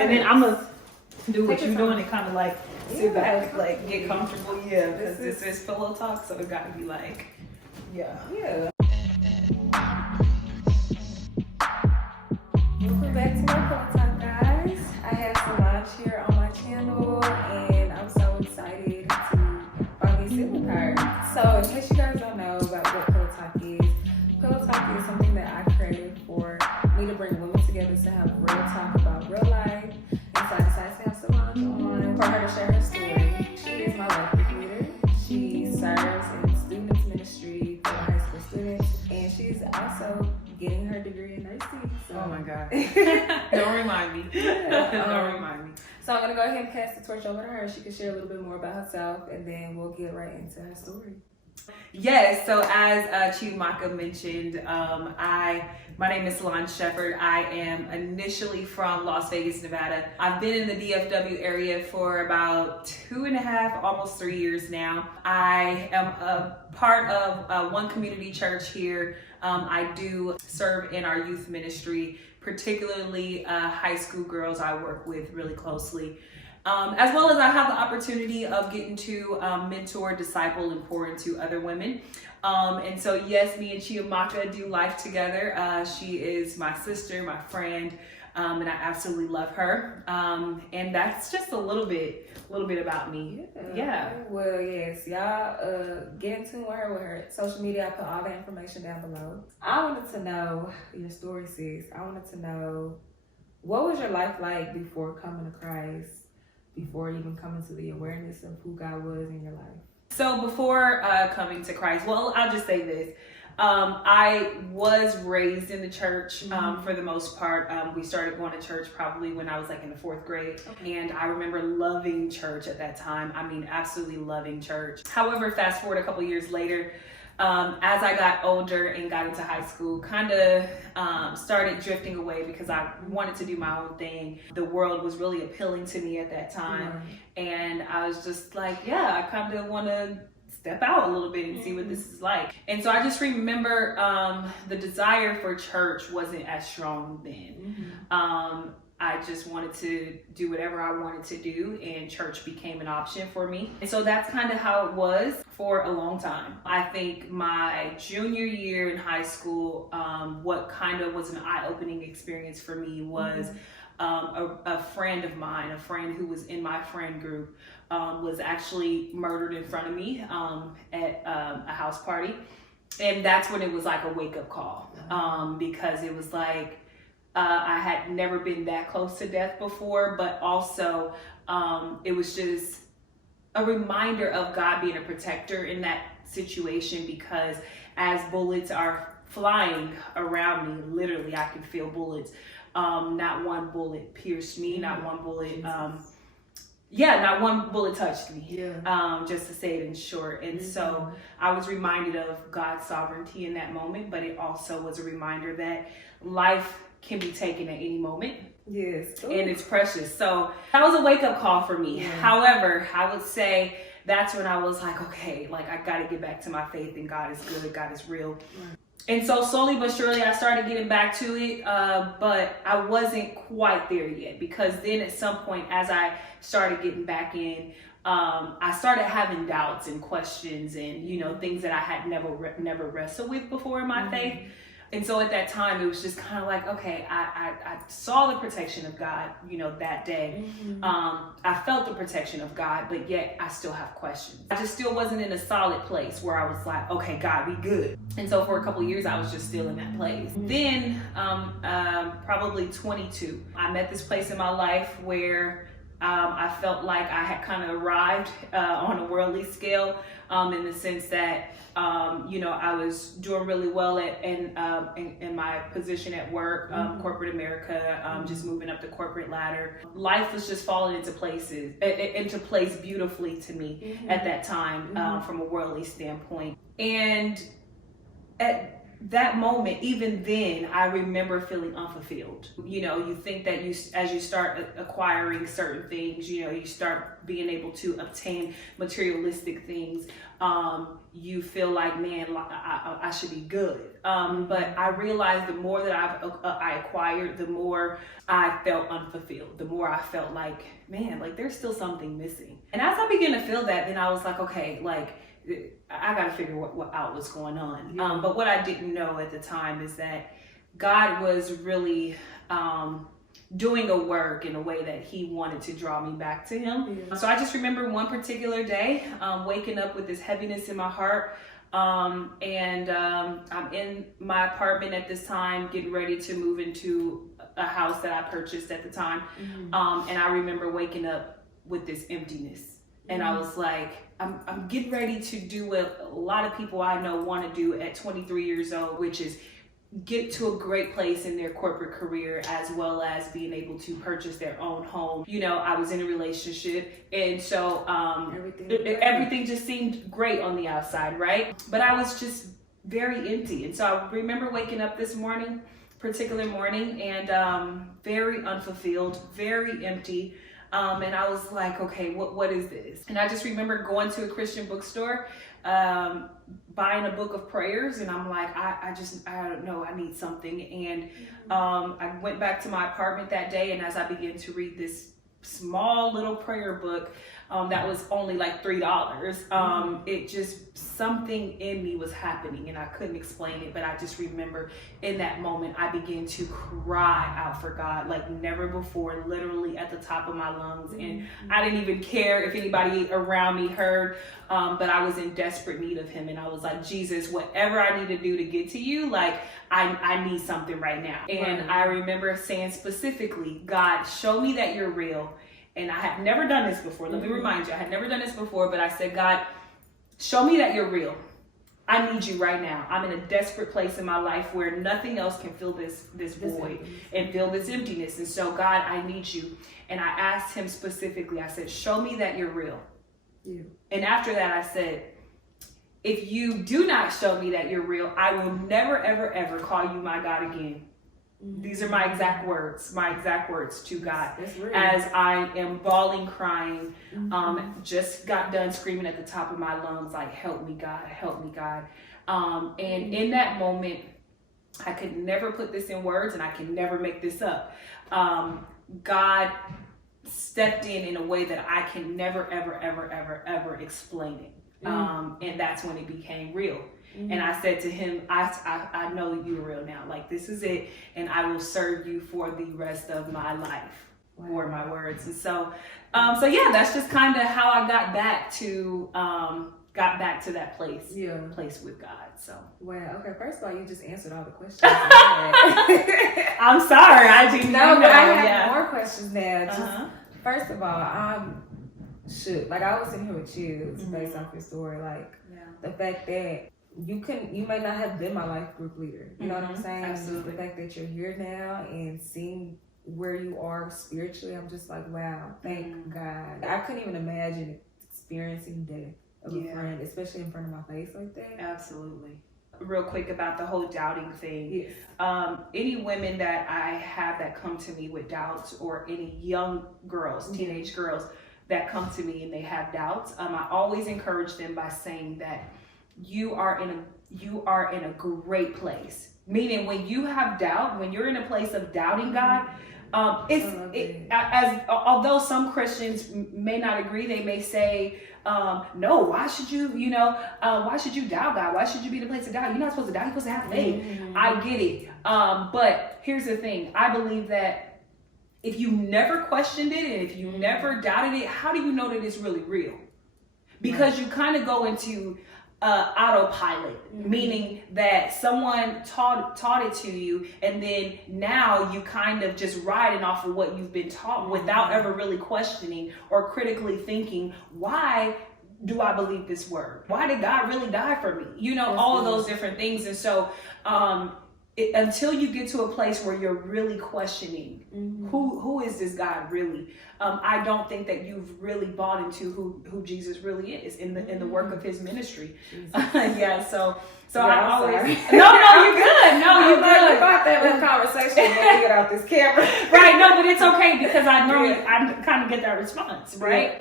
And then I'm gonna do what Take you're your doing time. and kind of like sit back, like get comfortable. Yeah, because this is pillow talk, so it got to be like, yeah. Welcome back to my Pillow Talk, guys. I have Solange here on my channel, and I'm so excited to finally sit with her. So, in case you guys don't know about what Pillow Talk is something that I created for me to bring women together to have real talk about real life. And so I decided to have Solange on for her to share her story. She is my life leader. She serves in students ministry for high school students, and she's also getting her degree in nursing. So. Oh my God. Don't remind me. Don't remind me. So I'm gonna go ahead and pass the torch over to her. She can share a little bit more about herself, and then we'll get right into her story. Yes, so as Chief Maka mentioned, my name is Solange Shepherd. I am initially from Las Vegas, Nevada. I've been in the DFW area for about 2.5, almost 3 years now. I am a part of one community church here. I do serve in our youth ministry, particularly high school girls I work with really closely. As well as I have the opportunity of getting to mentor, disciple, and pour into other women. And so yes, me and Chiamaka do life together. She is my sister, my friend, and I absolutely love her. And that's just a little bit about me. Yeah. Well, yes, y'all get in tune with her social media. I put all the information down below. I wanted to know your story, sis. I wanted to know, what was your life like before coming to Christ? Before even coming to the awareness of who God was in your life? So before coming to Christ, well, I'll just say this. I was raised in the church for the most part. We started going to church probably when I was like in the 4th grade. Okay. And I remember loving church at that time. I mean, absolutely loving church. However, fast forward a couple years later, as I got older and got into high school, kind of started drifting away because I wanted to do my own thing. The world was really appealing to me at that time. And I was just like, yeah, I kind of want to step out a little bit and see what this is like. And so I just remember the desire for church wasn't as strong then. I just wanted to do whatever I wanted to do, and church became an option for me. And so that's kind of how it was for a long time. I think my junior year in high school, what kind of was an eye-opening experience for me was a friend of mine, a friend who was in my friend group, was actually murdered in front of me at a house party. And that's when it was like a wake-up call, because it was like, I had never been that close to death before, but also it was just a reminder of God being a protector in that situation, because as bullets are flying around me, literally I can feel bullets. Not one bullet pierced me, not one bullet, not one bullet touched me, just to say it in short. And so I was reminded of God's sovereignty in that moment, but it also was a reminder that life can be taken at any moment. Yes. And it's precious. So that was a wake-up call for me. However, I would say that's when I was like, okay, like I got to get back to my faith, and God is good, God is real. And so slowly but surely I started getting back to it, but I wasn't quite there yet, because then at some point as I started getting back in, I started having doubts and questions and, things that I had never wrestled with before in my faith. And so at that time, it was just kind of like, okay, I saw the protection of God, that day. I felt the protection of God, but yet I still have questions. I just still wasn't in a solid place where I was like, okay, God, we good. And so for a couple of years, I was just still in that place. Then, probably 22, I met this place in my life where I felt like I had kind of arrived on a worldly scale, in the sense that I was doing really well in my position at work, corporate America, just moving up the corporate ladder. Life was just falling into place beautifully to me at that time, from a worldly standpoint. And at that moment, even then, I remember feeling unfulfilled. You think that as you start acquiring certain things, you start being able to obtain materialistic things, you feel like, man, I should be good. But I realized the more that I acquired, the more I felt unfulfilled. The more I felt like, man, like there's still something missing. And as I began to feel that, then I was like, okay, like I got to figure what out what's going on. Yeah. But what I didn't know at the time is that God was really doing a work in a way that he wanted to draw me back to him. Yeah. So I just remember one particular day, waking up with this heaviness in my heart. I'm in my apartment at this time, getting ready to move into a house that I purchased at the time. And I remember waking up with this emptiness. And I was like, I'm getting ready to do what a lot of people I know want to do at 23 years old, which is get to a great place in their corporate career, as well as being able to purchase their own home. You know, I was in a relationship, and so everything just seemed great on the outside, right? But I was just very empty. And so I remember waking up this particular morning, and very unfulfilled, very empty. And I was like, okay, what is this? And I just remember going to a Christian bookstore, buying a book of prayers, and I'm like, I don't know, I need something. And I went back to my apartment that day, and as I began to read this small little prayer book that was only like $3, it just, something in me was happening, and I couldn't explain it. But I just remember in that moment I began to cry out for God like never before, literally at the top of my lungs. And I didn't even care if anybody around me heard, but I was in desperate need of him. And I was like, Jesus, whatever I need to do to get to you, like I need something right now. And I remember saying specifically, God, show me that you're real. And I had never done this before. Let me remind you, I had never done this before, but I said, God, show me that you're real. I need you right now. I'm in a desperate place in my life where nothing else can fill this void and fill this emptiness. And so, God, I need you. And I asked him specifically, I said, show me that you're real. Yeah. And after that, I said, if you do not show me that you're real, I will never, ever, ever call you my God again. These are my exact words to God as I am bawling, crying, just got done screaming at the top of my lungs, like, help me, God, help me, God. And in that moment, I could never put this in words, and I can never make this up. God stepped in a way that I can never, ever, ever, ever, ever explain it. And that's when it became real. And I said to him, I know that you're real now. Like, this is it. And I will serve you for the rest of my life. Were my words. And so yeah, that's just kind of how I got back to that place. Yeah. Place with God. So. Wow. Okay. First of all, you just answered all the questions. I'm sorry. I didn't know. But I have more questions now. Just, first of all, like I was sitting here with you based off your story, like the fact that you may not have been my life group leader. You know what I'm saying? Absolutely. The fact that you're here now and seeing where you are spiritually, I'm just like, wow, thank God. I couldn't even imagine experiencing death of a friend, especially in front of my face like that. Absolutely. Real quick about the whole doubting thing. Yes. Any women that I have that come to me with doubts, or any young girls, teenage girls that come to me and they have doubts, I always encourage them by saying that you are in a great place. Meaning, when you have doubt, when you're in a place of doubting God, although some Christians may not agree, they may say, no, why should you doubt God? Why should you be in a place of doubt? You're not supposed to doubt, you're supposed to have faith. I get it. But here's the thing. I believe that if you never questioned it, and if you never doubted it, how do you know that it's really real? Because you kind of go into autopilot, meaning that someone taught it to you, and then now you kind of just riding off of what you've been taught without ever really questioning or critically thinking, why do I believe this word? Why did God really die for me? You know, all of those different things. And so until you get to a place where you're really questioning who is this God really, I don't think that you've really bought into who Jesus really is in the work of his ministry. So I always no, you're good. No, you're good. I thought that was a conversation when we get out this camera. Right, no, but it's okay, because I know I kind of get that response, right?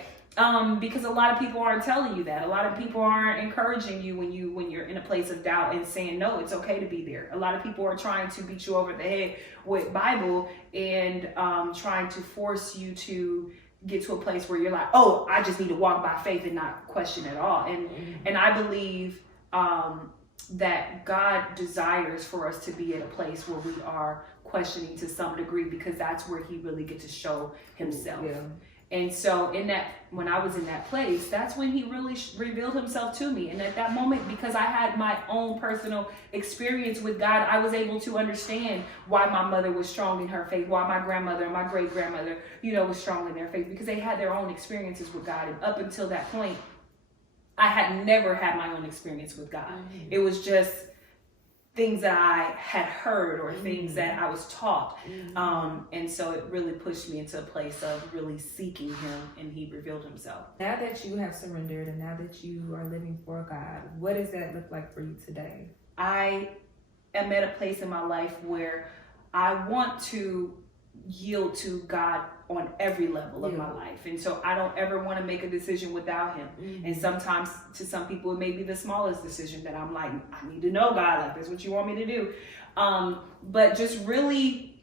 Because a lot of people aren't telling you that. A lot of people aren't encouraging you when you're in a place of doubt and saying, no, it's okay to be there. A lot of people are trying to beat you over the head with Bible and trying to force you to get to a place where you're like, oh, I just need to walk by faith and not question at all. And I believe that God desires for us to be at a place where we are questioning to some degree, because that's where he really gets to show himself. Yeah. And so when I was in that place, that's when he really revealed himself to me. And at that moment, because I had my own personal experience with God, I was able to understand why my mother was strong in her faith, why my grandmother and my great grandmother, was strong in their faith, because they had their own experiences with God. And up until that point, I had never had my own experience with God. Mm-hmm. It was just things that I had heard or things that I was taught. And so it really pushed me into a place of really seeking him, and he revealed himself. Now that you have surrendered and now that you are living for God, what does that look like for you today? I am at a place in my life where I want to yield to God on every level of my life. And so I don't ever want to make a decision without him. And sometimes to some people, it may be the smallest decision that I'm like, I need to know God, like, that's what you want me to do. But just really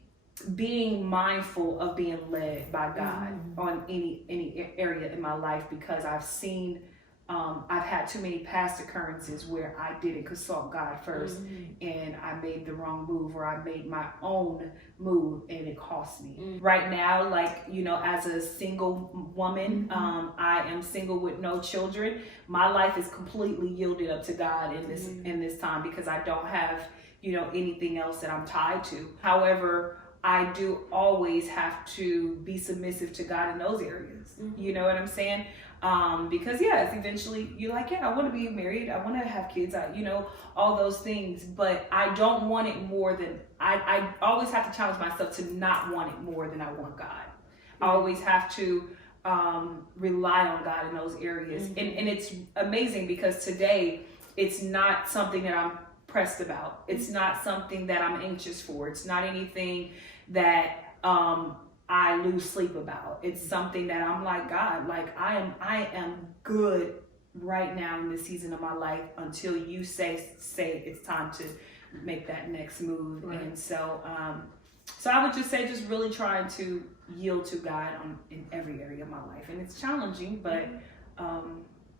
being mindful of being led by God on any area in my life, because I've seen I've had too many past occurrences where I didn't consult God first and I made the wrong move, or I made my own move and it cost me. Right now, as a single woman, I am single with no children. My life is completely yielded up to God in this time, because I don't have, anything else that I'm tied to. However, I do always have to be submissive to God in those areas. You know what I'm saying? Because it's eventually you're like, I want to be married, I want to have kids, all those things, but I don't want it more than, I always have to challenge myself to not want it more than I want God. I always have to rely on God in those areas. And it's amazing, because today it's not something that I'm pressed about. It's not something that I'm anxious for. It's not anything that I lose sleep about. It's something that I'm like, God, like I am good right now in this season of my life until you say it's time to make that next move. Right. And so I would just say, just really trying to yield to God in every area of my life. And it's challenging, but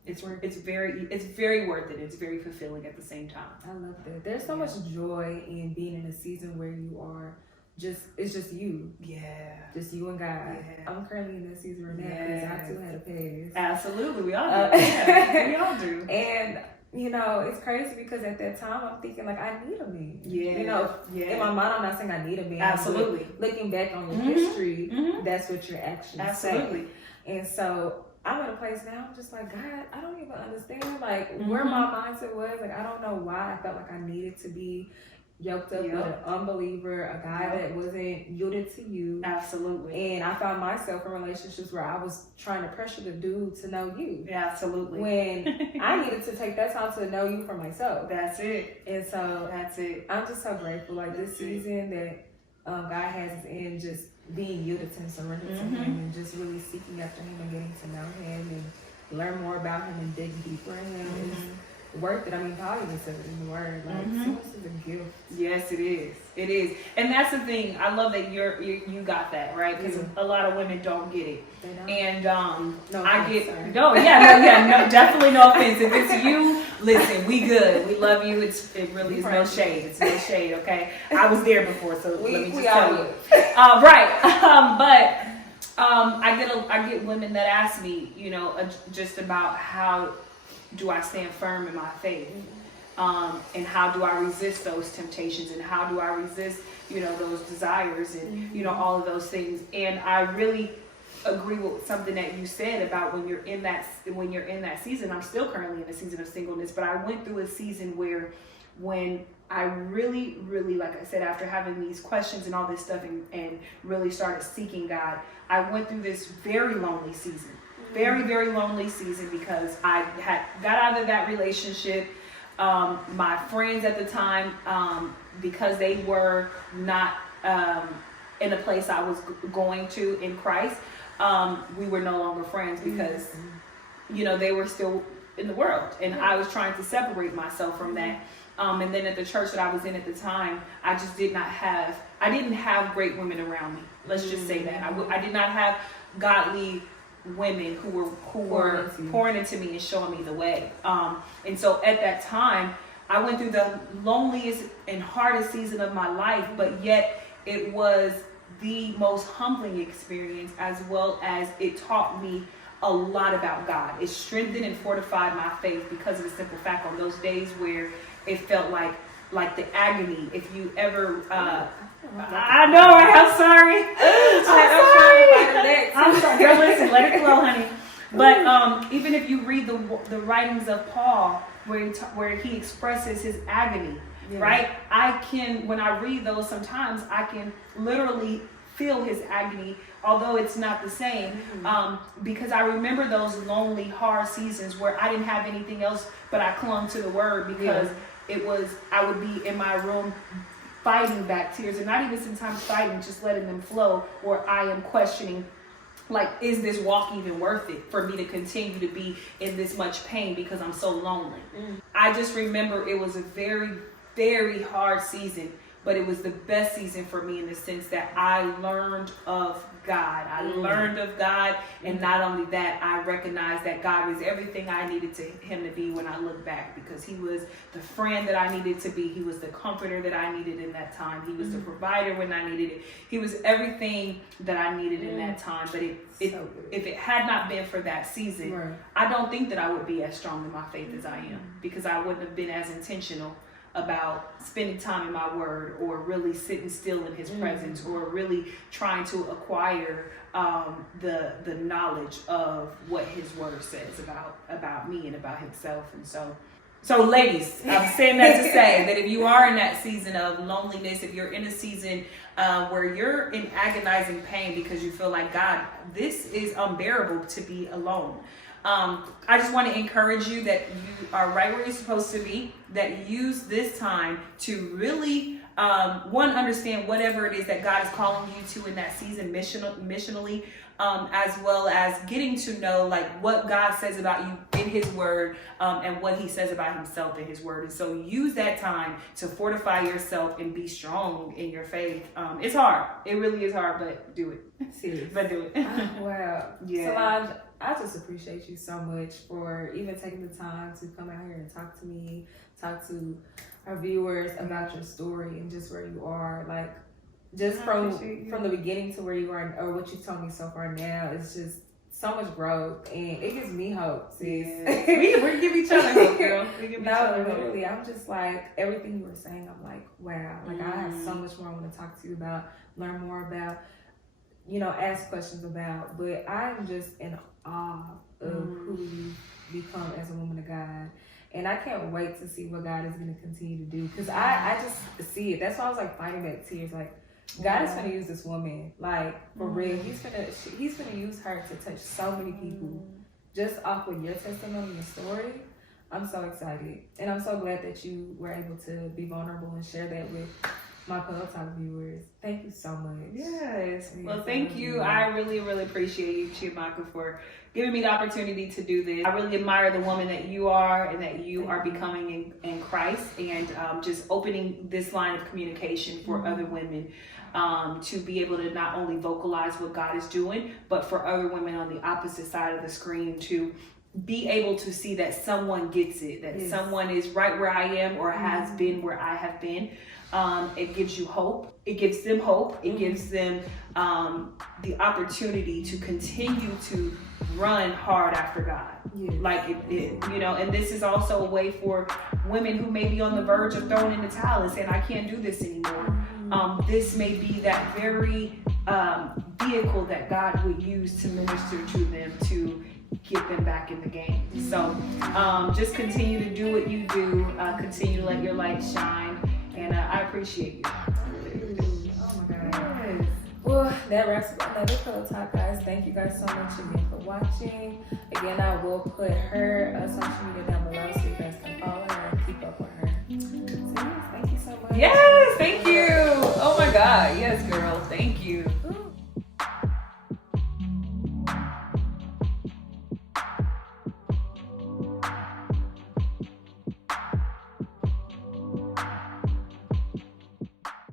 it's very worth it. It's very fulfilling at the same time. I love that. There's so much joy in being in a season where you are it's just you. Yeah. Just you and God. Yeah. I'm currently in this season right now because I too had a pass. Absolutely. We all do. We all do. And, it's crazy because at that time I'm thinking like, I need a man. Yeah. In my mind, I'm not saying I need a man. Absolutely. Looking back on your history, that's what your actions say. And so I'm at a place now, I'm just like, God, I don't even understand where my mindset was. Like, I don't know why I felt like I needed to be yoked up with an unbeliever, a guy that wasn't yielded to you. Absolutely. And I found myself in relationships where I was trying to pressure the dude to know you. Absolutely. When I needed to take that time to know you for myself. That's it. And so that's it. I'm just so grateful. This season that God has us in, just being yielded to him, surrendered to him, and just really seeking after him and getting to know him and learn more about him and dig deeper in him is worth it. I mean, Paul even said it in the word. This is a gift. Yes, it is. It is. And that's the thing. I love that you got that, right? Because a lot of women don't get it. They don't. And no I offense, get sorry. no, definitely no offense. If it's you, listen, we good. We love you. It really is no shade. It's no shade, okay? I was there before, so let me just tell you. Right. But I get women that ask me, just about how do I stand firm in my faith, and how do I resist those temptations, and how do I resist, those desires, and all of those things. And I really agree with something that you said about when you're in that season. I'm still currently in a season of singleness, but I went through a season where when I really, really, like I said, after having these questions and all this stuff and really started seeking God, I went through this very lonely season. Very, very lonely season, because I had got out of that relationship. My friends at the time, because they were not in a place I was going to in Christ, we were no longer friends because, you know, they were still in the world, and I was trying to separate myself from that. And then at the church that I was in at the time, I just didn't have great women around me. Let's just say that. I did not have godly women who were pouring into me and showing me the way. And so at that time, I went through the loneliest and hardest season of my life, but yet it was the most humbling experience, as well as it taught me a lot about God. It strengthened and fortified my faith because of the simple fact on those days where it felt like the agony. If you ever, I know, I'm sorry. I'm sorry. Girl, listen, let it flow, honey. But even if you read the writings of Paul, where he expresses his agony, right? When I read those, sometimes I can literally feel his agony, although it's not the same, because I remember those lonely, hard seasons where I didn't have anything else, but I clung to the word because I would be in my room fighting back tears, and not even sometimes fighting, just letting them flow, where I am questioning, like, is this walk even worth it for me to continue to be in this much pain because I'm so lonely? I just remember it was a very, very hard season, but it was the best season for me in the sense that I learned of God. I learned of God, and not only that, I recognized that God was everything I needed him to be when I look back, because he was the friend that I needed to be. He was the comforter that I needed in that time. He was the provider when I needed it. He was everything that I needed in that time. But if it had not been for that season, I don't think that I would be as strong in my faith as I am, because I wouldn't have been as intentional about spending time in my word, or really sitting still in his presence, or really trying to acquire the knowledge of what his word says about me and about himself. And so ladies, I'm saying that to say that if you are in that season of loneliness, if you're in a season where you're in agonizing pain because you feel like, God, this is unbearable to be alone, I just want to encourage you that you are right where you're supposed to be, that you use this time to really, understand whatever it is that God is calling you to in that season missionally, as well as getting to know like what God says about you in his word, and what he says about himself in his word. And so use that time to fortify yourself and be strong in your faith. It's hard. It really is hard, but do it. Seriously. But do it. Wow. Yeah. Solange, I just appreciate you so much for even taking the time to come out here and talk to me, talk to our viewers about your story and just where you are. Like, just from the beginning to where you are, or what you told me so far now, it's just so much growth, and it gives me hope, sis. Yeah. we give each other hope, girl. We give each other hope. Literally, I'm just like, everything you were saying, I'm like, wow. Like, I have so much more I want to talk to you about, learn more about, ask questions about. But I'm just in awe of who you've become as a woman of God. And I can't wait to see what God is going to continue to do. Because I just see it. That's why I was like fighting back tears. Like, God is going to use this woman. Like, for real. He's going to use her to touch so many people. Just off of your testimony and story. I'm so excited. And I'm so glad that you were able to be vulnerable and share that with my Pillow Talk viewers. Thank you so much. Yes. Well, thank you. I really, really appreciate you, Chiamaka, for giving me the opportunity to do this. I really admire the woman that you are and that you are becoming in Christ, and just opening this line of communication for other women to be able to not only vocalize what God is doing, but for other women on the opposite side of the screen to be able to see that someone gets it, that someone is right where I am or has been where I have been. It gives you hope. It gives them hope. It gives them the opportunity to continue to run hard after God. Like and this is also a way for women who may be on the verge of throwing in the towel and saying, I can't do this anymore. This may be that very vehicle that God would use to minister to them, to get them back in the game. So just continue to do what you do. Continue to let your light shine. And I appreciate you. Oh my God. Yes. Well, that wraps up another Pillow Talk, guys. Thank you guys so much again for watching. Again, I will put her social media down below so you guys can follow her and keep up with her. So yes, thank you so much. Yes, thank you. Oh my God. Yes, girl. Thank you. Ooh.